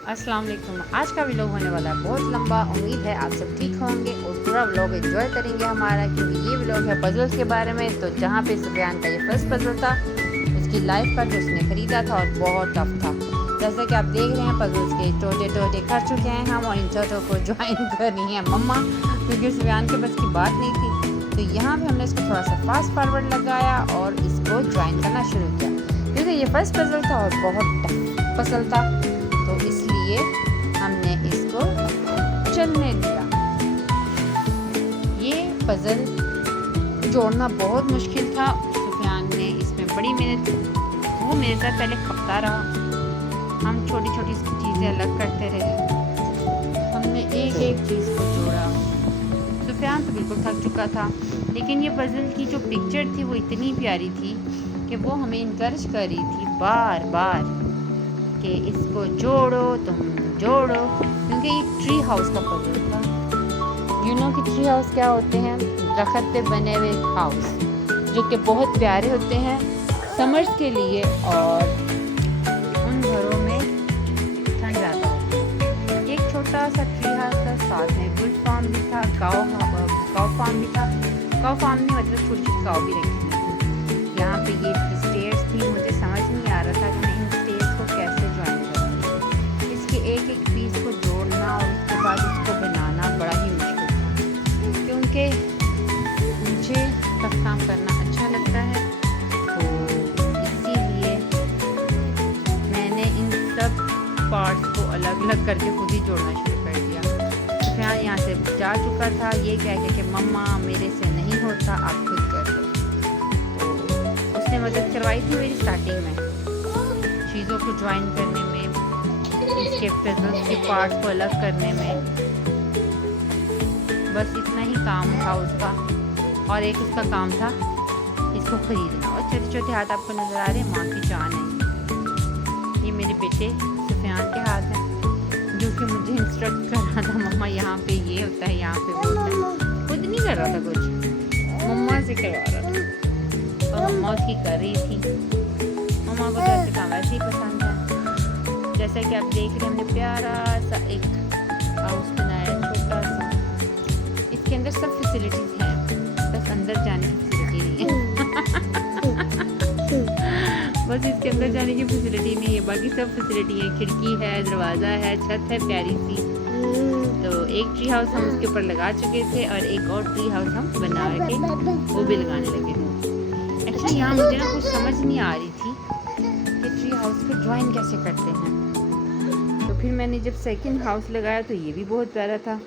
अस्सलाम वालेकुम। आज का व्लॉग होने वाला है बहुत लंबा। उम्मीद है आप सब ठीक होंगे और पूरा व्लॉग एंजॉय करेंगे हमारा, क्योंकि ये व्लॉग है पजल्स के बारे में। तो जहाँ पे सुफियान का ये फर्स्ट पजल था उसकी लाइफ का, जो उसने ख़रीदा था और बहुत टफ था। जैसे कि आप देख रहे हैं पजल्स के टोटे टोटे कर चुके हैं हम, और इन टोटों को ज्वाइन कर रही हैं मम्मा, क्योंकि सुफियान के बस की बात नहीं थी। तो यहाँ पे हमने इसको थोड़ा सा फास्ट फॉरवर्ड लगाया और इसको ज्वाइन करना शुरू किया, क्योंकि ये फर्स्ट पजल था और बहुत टफ पजल था, तो इसलिए हमने इसको चलने दिया। ये पजल जोड़ना बहुत मुश्किल था। सुफियान ने इसमें बड़ी मेहनत, वो मेरे साथ पहले खपता रहा, हम छोटी छोटी चीज़ें अलग करते रहे, हमने एक एक चीज़ को जोड़ा। सुफियान तो बिल्कुल थक चुका था, लेकिन ये पजल की जो पिक्चर थी वो इतनी प्यारी थी कि वो हमें इनकरेज कर रही थी बार बार कि इसको जोड़ो, तुम जोड़ो, क्योंकि ये ट्री हाउस का पजल था। यू नो कि ट्री हाउस क्या होते हैं? दरख्त पे बने हुए हाउस, जो कि बहुत प्यारे होते हैं समर्स के लिए, और उन घरों में ठंड ज़्यादा होती है। एक छोटा सा ट्री हाउस था, साथ में बुल फार्म भी था, काऊ फार्म भी था। काऊ फार्म में मतलब छोटी छोटी काऊ भी रखी हुई थी। यहाँ पे ये स्टेयर्स थी, मुझे समझ नहीं आ रहा था कि मैं इन स्टेयर्स को कैसे ज्वाइन करूँगी। इसके एक एक पीस को जोड़ना और उसके बाद इसको बनाना बड़ा ही मुश्किल था, क्योंकि मुझे टफ काम करना अच्छा लगता है। तो इसीलिए मैंने इन सब पार्ट्स को अलग अलग करके खुद ही जोड़ना शुरू कर दिया। सुफियान यहाँ से जा चुका था ये कह के कि मम्मा मेरे से नहीं होता, आप खुद कर लो। तो उसने मदद करवाई थी मेरी स्टार्टिंग में चीज़ों को ज्वाइन करने में, इसके पजल्स के पार्ट्स को अलग करने में। बस इतना ही काम था उसका, और एक उसका काम था इसको ख़रीदना। और छोटे छोटे हाथ आपको नज़र आ रहे हैं, माँ की जान है। ये मेरे बेटे सुफियान के हाथ हैं, जो कि मुझे इंस्ट्रक्ट कर रहा था, मम्मा यहाँ पे ये होता है, यहाँ पे वो होता है। खुद नहीं कर रहा था कुछ, मम्मा से करवा रहा था, और मम्मा उसकी कर रही थी। मम्मा को तो ऐसे काम वैसे ही पसंद है। जैसा कि आप देख रहे हैं, हमने प्यारा सा एक हाउस बनाया, छोटा सा। इसके अंदर सब फैसिलिटीज़ हैं, बस अंदर जाने की फैसिलिटी नहीं है। बस इसके अंदर जाने की फैसिलिटी नहीं है, बाकी सब फैसिलिटी है। खिड़की है, दरवाज़ा है, छत है प्यारी सी। तो एक ट्री हाउस हम उसके ऊपर लगा चुके थे, और एक और ट्री हाउस हम बना के वो भी लगाने लगे थे। एक्चुअली यहाँ मुझे ना कुछ समझ नहीं आ रही थी कि ट्री हाउस को ज्वाइन कैसे करते हैं। तो फिर मैंने जब सेकंड हाउस लगाया तो ये भी बहुत प्यारा था।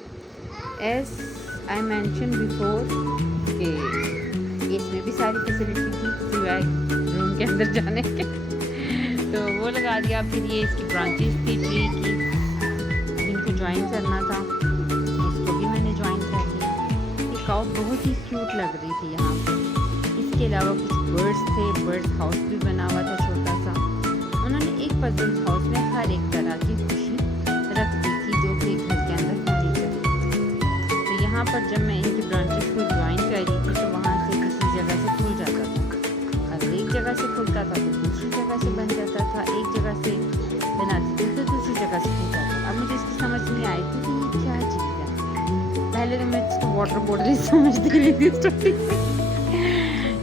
एज आई मेंशन बिफोर कि इसमें भी सारी फैसिलिटी थी सिवाय रूम के अंदर जाने के। तो वो लगा दिया। फिर ये इसकी ब्रांचेस थी ट्री की, जिनको ज्वाइन करना था, इसको भी मैंने ज्वाइन कर लिया। ये काऊ बहुत ही क्यूट लग रही थी यहाँ पे। इसके अलावा कुछ बर्ड्स थे, बर्ड्स हाउस भी बना हुआ था छोटा सा। उन्होंने एक पजल हाउस में हर एक तरह की खुशी रख दी थी, जो कि घर के अंदर होनी चाहिए। तो यहाँ पर जब मैं इनकी ब्रांचेस को ज्वाइन कर रही थी, तो वहाँ से किसी जगह से खुल जाता था, और एक जगह से खुलता था तो दूसरी जगह से बन जाता था, एक जगह से बनाती थी तो दूसरी जगह से खुल जाता था। अब मुझे इसकी समझ नहीं आई थी कि ये क्या चीज़ है। पहले तो मैं इसको वाटर बॉटल ही समझती रही थी स्टार्टिंग में,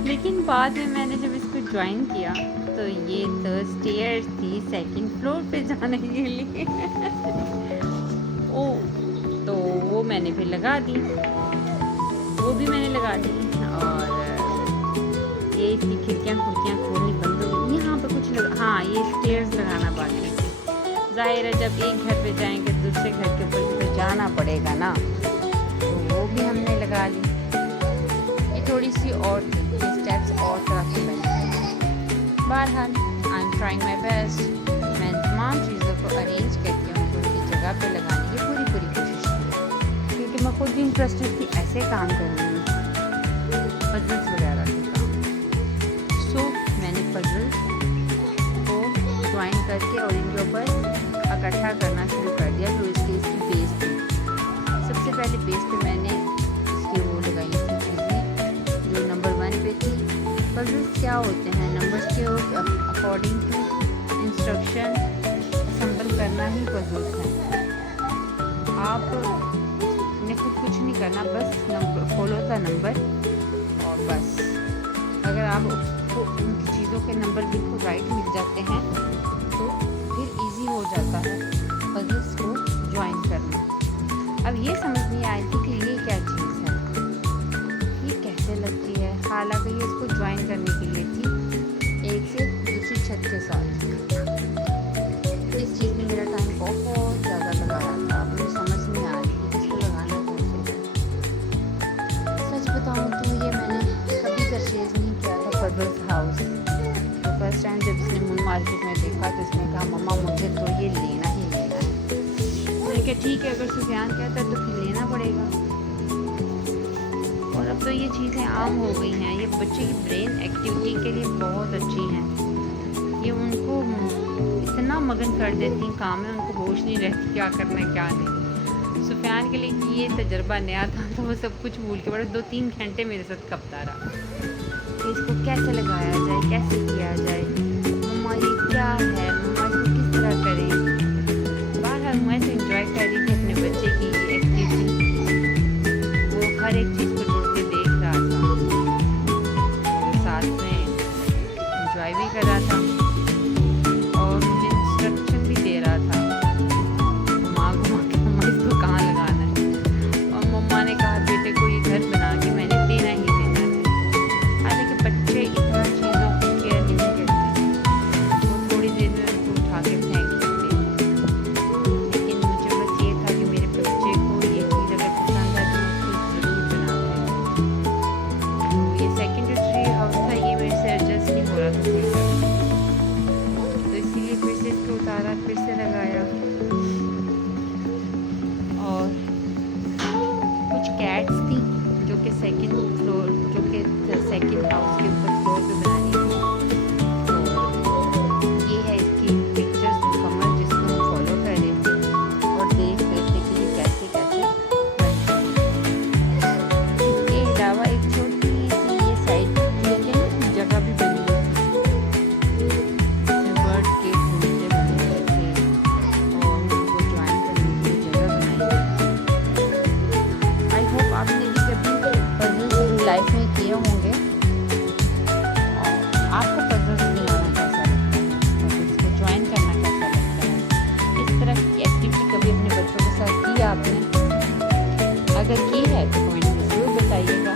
लेकिन बाद में मैंने जब इसको ज्वाइन किया तो ये तो स्टेयर्स थी सेकंड फ्लोर पे जाने के लिए। ओ, तो वो मैंने फिर लगा दी, वो भी मैंने लगा दी। और ये इसकी खिड़कियाँ खोलनी बंद हो गई। यहाँ पे कुछ हाँ, ये स्टेयर्स लगाना बाकी है। जाहिर है जब एक घर पे जाएंगे दूसरे घर के ऊपर तो जाना पड़ेगा ना, तो वो भी हमने लगा ली। ये थोड़ी सी और स्टेप्स और तरह से बनी। बहरहाल I am trying my best. मैं तमाम चीज़ों को अरेंज करके उनको उनकी जगह पे लगाने की पूरी कोशिश की, क्योंकि मैं खुद भी इंटरेस्टेड थी ऐसे काम करने में, पजल्स वगैरह के काम। सो मैंने पजल्स को ज्वाइन करके और इनके ऊपर इकट्ठा करना शुरू कर दिया। तो इसकी बेस थी, सबसे पहले बेस पे मैंने इसकी वो लगाई थी चीज़ें जो नंबर 1 पे थी। पजल्स क्या होते हैं, नंबर्स के अकॉर्डिंग टू इंस्ट्रक्शन असेंबल करना ही पजल्स हैं। आपने खुद कुछ नहीं करना, बस नंबर फॉलो द नंबर और बस। अगर आप उसको उनकी चीज़ों के नंबर बिल्कुल राइट मिल जाते हैं तो फिर इजी हो जाता है पजल्स को ज्वाइन करना। अब ये समझ नहीं आई थी कि ये क्या चीज़ है, ये कैसे लगती है। हालांकि ये इसको ज्वाइन करने के लिए थी एक से दूसरी छत के साथ। इस चीज़ में मेरा टाइम बहुत ज़्यादा लगा रहा था, मुझे समझ नहीं आ रही थी इसको लगाना कैसे है। सच बताऊँ तो ये मैंने कभी परचेज़ नहीं किया था पजल्स हाउस। तो फर्स्ट टाइम जब इसने मून मार्केट में देखा तो इसने कहा मम्मा मुझे तो ये लेना ही लेना है। मैंने कहा ठीक है, अगर सुफियान कहता है तो फिर लेना पड़ेगा। और अब तो ये चीज़ें आम हो गई हैं, ये बच्चे की ब्रेन एक्टिविटी के लिए बहुत अच्छी हैं। ये उनको इतना मगन कर देती हैं काम में, उनको होश नहीं रहती क्या करना है क्या नहीं। सुफियान के लिए ये तजर्बा नया था तो वो सब कुछ भूल के बड़ा 2-3 घंटे मेरे साथ कपता रहा कि इसको कैसे लगाया जाए, कैसे किया जाए, मम्मा ये क्या है, मम्मा इसको किस तरह करें। बाहर मैं तो इंजॉय कर रही थी अपने बच्चे की एक्टिविटी। वो हर एक चीज़ को जुड़ के देख रहा था, साथ में इंजॉय भी कर रहा था और मुझे इंस्ट्रक्शन भी दे रहा था घुमा घुमा के मम्मा इसको कहाँ लगाना है। और मम्मा ने कहा बेटे को ये घर बना के मैंने देना ही देना है। हालांकि बच्चे इतना चीज़ों की केयर नहीं करते, वो थोड़ी देर में उनको उठा के फेंक देते हैं। लेकिन मुझे बस ये था कि मेरे बच्चे को ये चीज़ अगर पसंद है तो उसको ज़रूर बनाना है। तो ये सेकेंड ट्री हाउस था, ये मेरे से एडजस्ट नहीं हो रहा था सही से, तो इसीलिए फिर से इसको उतारा, फिर से लगाया। और कुछ कैट्स थी जो कि सेकंड फ्लोर, जो कि सेकंड हाउस के ऊपर फ्लोर पे बनानी थी। तो ये है इसकी पिक्चर्स मुकम्मल जिसको हम फॉलो कर रहे थे और देख रहे थे कि ये कैसे कैसे बनती है। इसके अलावा एक छोटी सी ये साइड में जगह भी बनी हुई थी, बर्ड के घूमते बने हुए थे और उनको ज्वाइन करने के लिए जगह बनाई। आई होप आपने भी कभी पजल्स लाइफ में किए होंगे और आपको पजल्स बनाना कैसा लगता है और इसको ज्वाइन करना कैसा लगता है। इस तरह की एक्टिविटी कभी अपने बच्चों के साथ की आपने? अगर की है तो कमेंट में ज़रूर बताइएगा,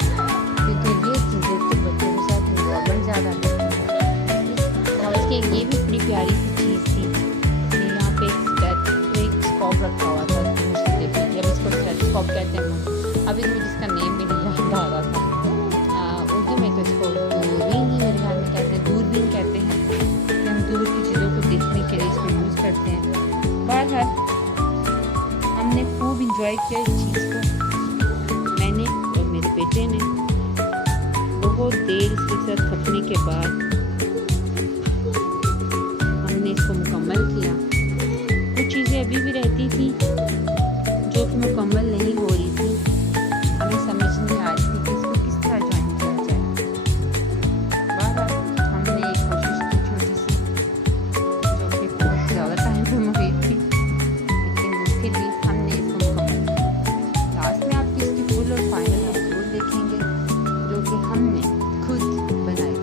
क्योंकि ये चीज़ें तो बच्चों के साथ इन्वॉल्वमेंट ज़्यादा करती है। इस हाउस की ये भी बड़ी प्यारी सी चीज़ थी कि यहाँ पे एक स्कॉप रखा हुआ था, मुझसे देखिए अब इसको टेलीस्कोप कहते हैं। अभी मुझे इसका नेम भी नहीं याद आ रहा था। उर्दू में तो इसको दूरबीन ही मेरे ख्याल में कहते हैं, दूरबीन कहते हैं कि हम दूर की चीज़ों को देखने के लिए इसको यूज़ करते हैं। बहरहाल हमने खूब इंजॉय किया इस चीज़ को, मैंने और मेरे बेटे ने। बहुत देर इसके साथ थकने के बाद हमने इसको मुकम्मल किया। कुछ चीज़ें अभी भी रहती थी जो कि मुकम्मल नहीं हो रही थी, हमें समझ नहीं आ रही थी कि इसको किस तरह ज्वाइन किया जाए। बहरहाल हमने एक कोशिश की छोटी सी, जो कि बहुत ज़्यादा टाइम पे हुई थी, लेकिन फिर भी हमने इसको मुकम्मल किया। लास्ट में आपकी इसकी फुल और फाइनल अपलोड देखेंगे जो कि हमने खुद बनाई।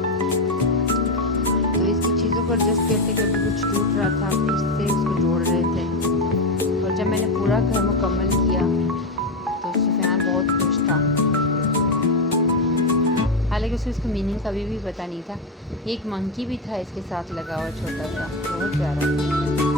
तो इसकी चीज़ों पर जस्ट करते कभी कुछ टूट रहा था, फिर से उसको जोड़ रहे थे। और जब मैंने पूरा घर मुकम्मल किया तो सुफियान बहुत खुश था। हालांकि उसे इसको मीनिंग कभी भी पता नहीं था। एक मंकी भी था इसके साथ लगा हुआ छोटा सा, बहुत प्यारा था।